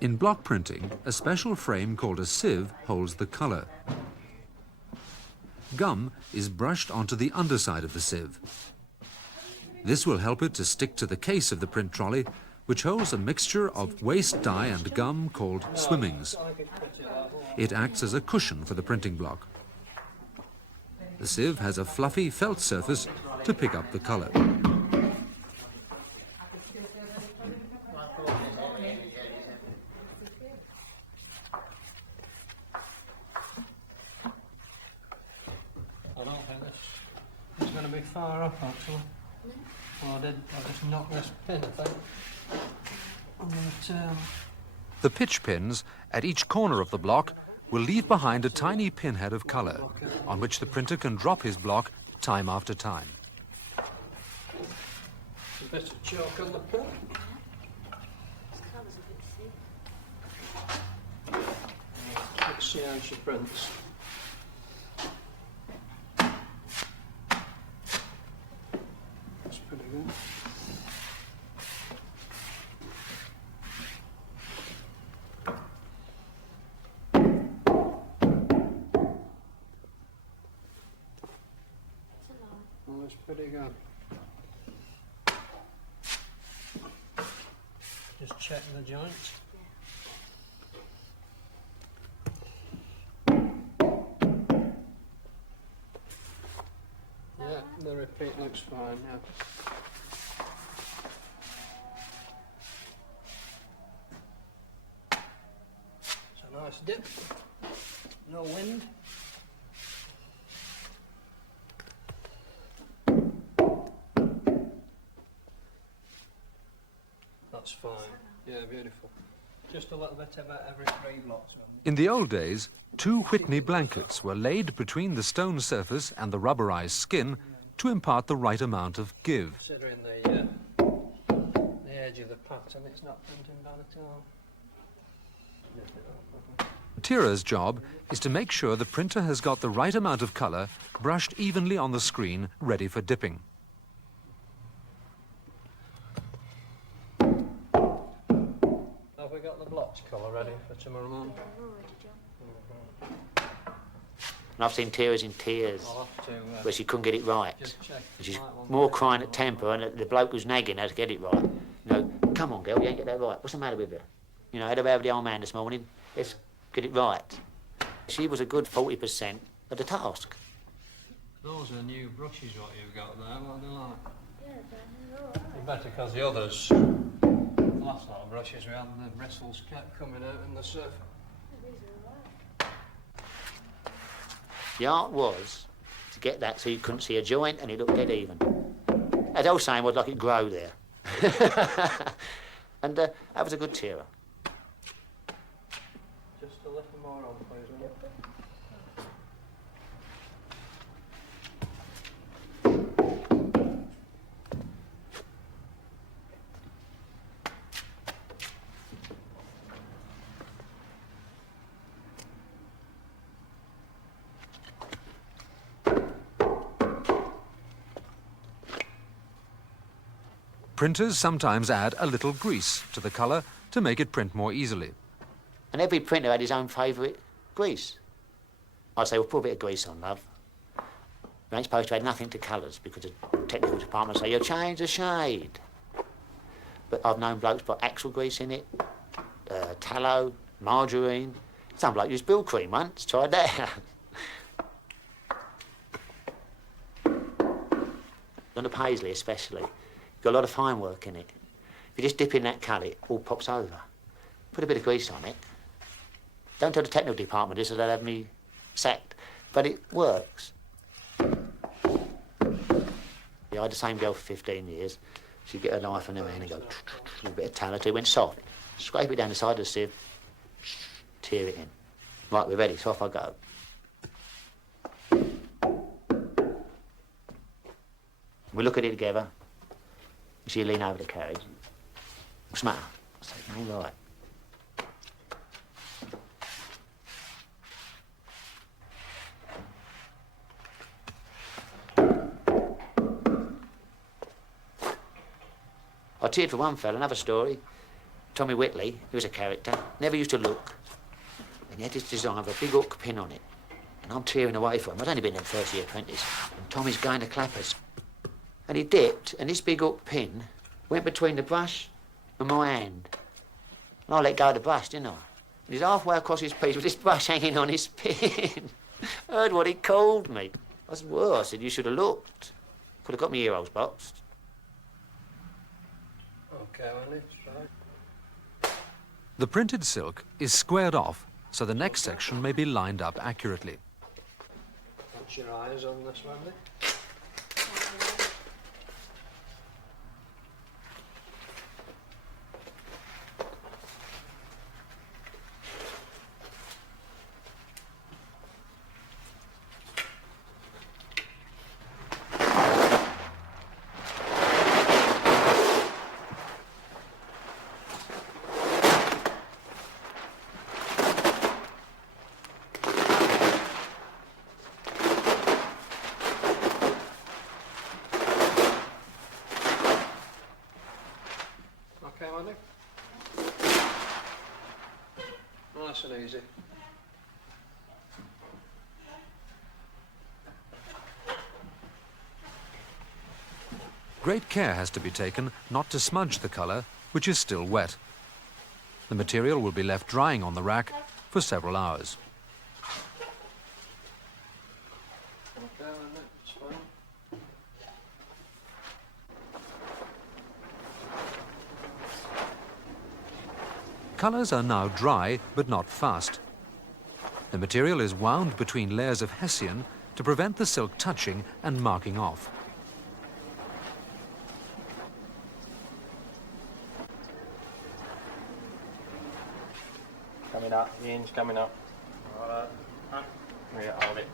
In block printing, a special frame called a sieve holds the colour. Gum is brushed onto the underside of the sieve. This will help it to stick to the case of the print trolley, which holds a mixture of waste dye and gum called swimmings. It acts as a cushion for the printing block. The sieve has a fluffy felt surface to pick up the colour. I don't think it's going to be far off, actually. Well, I just knocked this pin, I think, on the tail. The pitch pins at each corner of the block will leave behind a tiny pinhead of colour on which the printer can drop his block time after time. A bit of chalk on the pin. Let's see how she prints. That's pretty good. Well, that's pretty good. Just check the joints. Yeah, the repeat looks fine, yeah. It's a nice dip. No wind. That's fine. Yeah, beautiful. Just a little bit about every 3 blocks. In the old days, 2 Whitney blankets were laid between the stone surface and the rubberized skin to impart the right amount of give. Considering the edge of the pattern, it's not printing bad at all. Tira's job is to make sure the printer has got the right amount of colour brushed evenly on the screen, ready for dipping. Have we got the blocks colour ready for tomorrow morning? And I've seen Tira's in tears I'll have to, where she couldn't get it right. just check. She's Right one. more crying at temper, and the bloke who's nagging her to get it right. You know, come on, girl, you ain't get that right. What's the matter with you? You know, I had a row with the old man this morning. Let's get it right. She was a good 40% of the task. Those are new brushes what you've got there, what are they like? Yeah, they're better because the others, the last lot of brushes we had, the bristles kept coming out in the surf. The art was to get that so you couldn't see a joint and it looked dead even. As I was saying, was like it grow there. And that was a good Tira. Just a little more on, please, will you? Printers sometimes add a little grease to the colour to make it print more easily. And every printer had his own favourite grease. I'd say, well, put a bit of grease on, love. We ain't supposed to add nothing to colours because the technical department say, you'll change the shade. But I've known blokes put axle grease in it, tallow, margarine. Some bloke used bill cream once, tried that. On the paisley especially, got a lot of fine work in it. If you just dip in that colour, it all pops over. Put a bit of grease on it. Don't tell the technical department this or they'll have me sacked. But it works. Yeah, I had the same girl for 15 years. She'd get her knife in her hand and go, a bit of tallow till it went soft. Scrape it down the side of the sieve, tear it in. Right, we're ready, so off I go. We look at it together. She lean over the carriage. What's the matter? I say, all right. I cheered for one fella, another story. Tommy Whitley, he was a character, never used to look. And he had this design of a big hook pin on it. And I'm tearing away for him. I'd only been a first-year apprentice. And Tommy's going to clappers. And he dipped, and this big hook pin went between the brush and my hand. And I let go of the brush, didn't I? And he's halfway across his piece with this brush hanging on his pin. Heard what he called me. I said, well, I said, you should have looked. Could have got my ear holes boxed. Okay, Andy, right. The printed silk is squared off so the next section may be lined up accurately. What's your eyes on this, Wendy? Okay, Wendy? Nice and easy. Great care has to be taken not to smudge the colour, which is still wet. The material will be left drying on the rack for several hours. Okay, Wendy, it's fine. Colours are now dry, but not fast. The material is wound between layers of hessian to prevent the silk touching and marking off. Coming up, the end's coming up. Alright, yeah, hold it.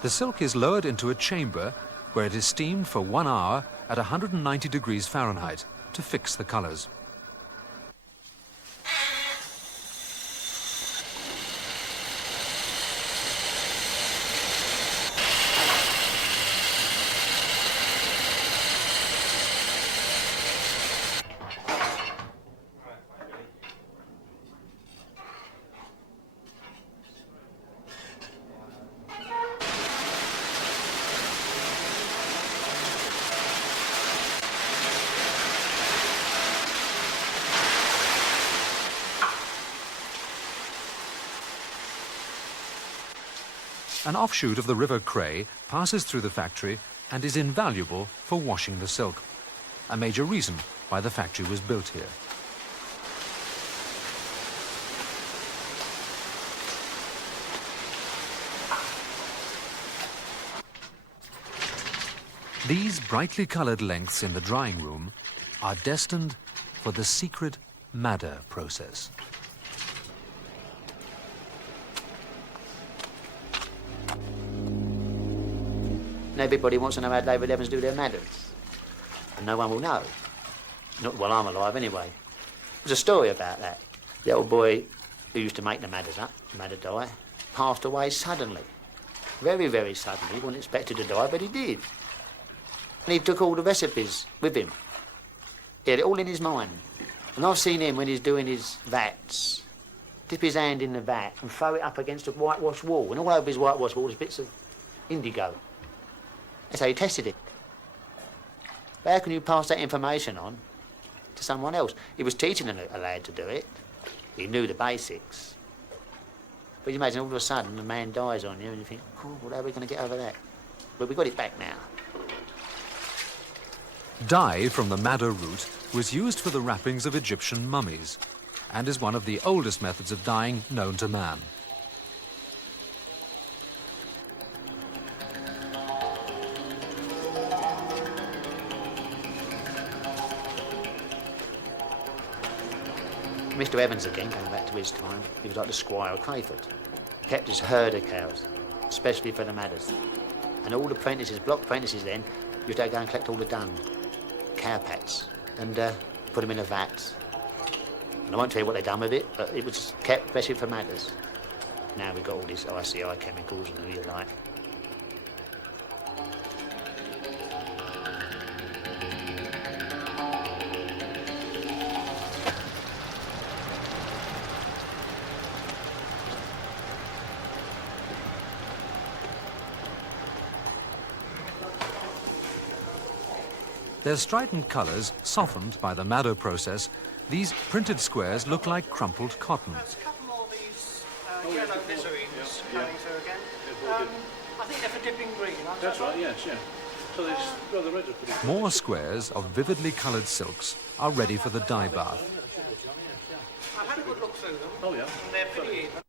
The silk is lowered into a chamber where it is steamed for 1 hour at 190 degrees Fahrenheit to fix the colours. An offshoot of the River Cray passes through the factory and is invaluable for washing the silk, a major reason why the factory was built here. These brightly coloured lengths in the drying room are destined for the secret madder process. And everybody wants to know how David Evans do their madders. And no one will know. Not while I'm alive, anyway. There's a story about that. The old boy who used to make the madders up, madder dye, passed away suddenly. Very, very suddenly. He wasn't expected to die, but he did. And he took all the recipes with him. He had it all in his mind. And I've seen him when he's doing his vats, dip his hand in the vat and throw it up against a whitewashed wall. And all over his whitewashed wall was bits of indigo. That's how he tested it. But how can you pass that information on to someone else? He was teaching a lad to do it. He knew the basics. But you imagine all of a sudden a man dies on you and you think, cool, well, how are we going to get over that? But we got it back now. Dye from the madder root was used for the wrappings of Egyptian mummies and is one of the oldest methods of dyeing known to man. Mr. Evans again, going back to his time, he was like the Squire of Crayford. Kept his herd of cows, especially for the madders. And all the apprentices, block apprentices then, used to go and collect all the dung, cow pats, and put them in a vat. And I won't tell you what they done with it, but it was kept especially for madders. Now we've got all these ICI chemicals and all you like. Their strident colours softened by the madder process, these printed squares look like crumpled cotton. There's a couple more of these yellow lizarines coming through again. I think they're for dipping green, aren't they? That's right, yes, yeah. So there's, well, the reds are pretty... More squares of vividly coloured silks are ready for the dye bath. I've had a good look through them. Oh, yeah. And they're pretty even.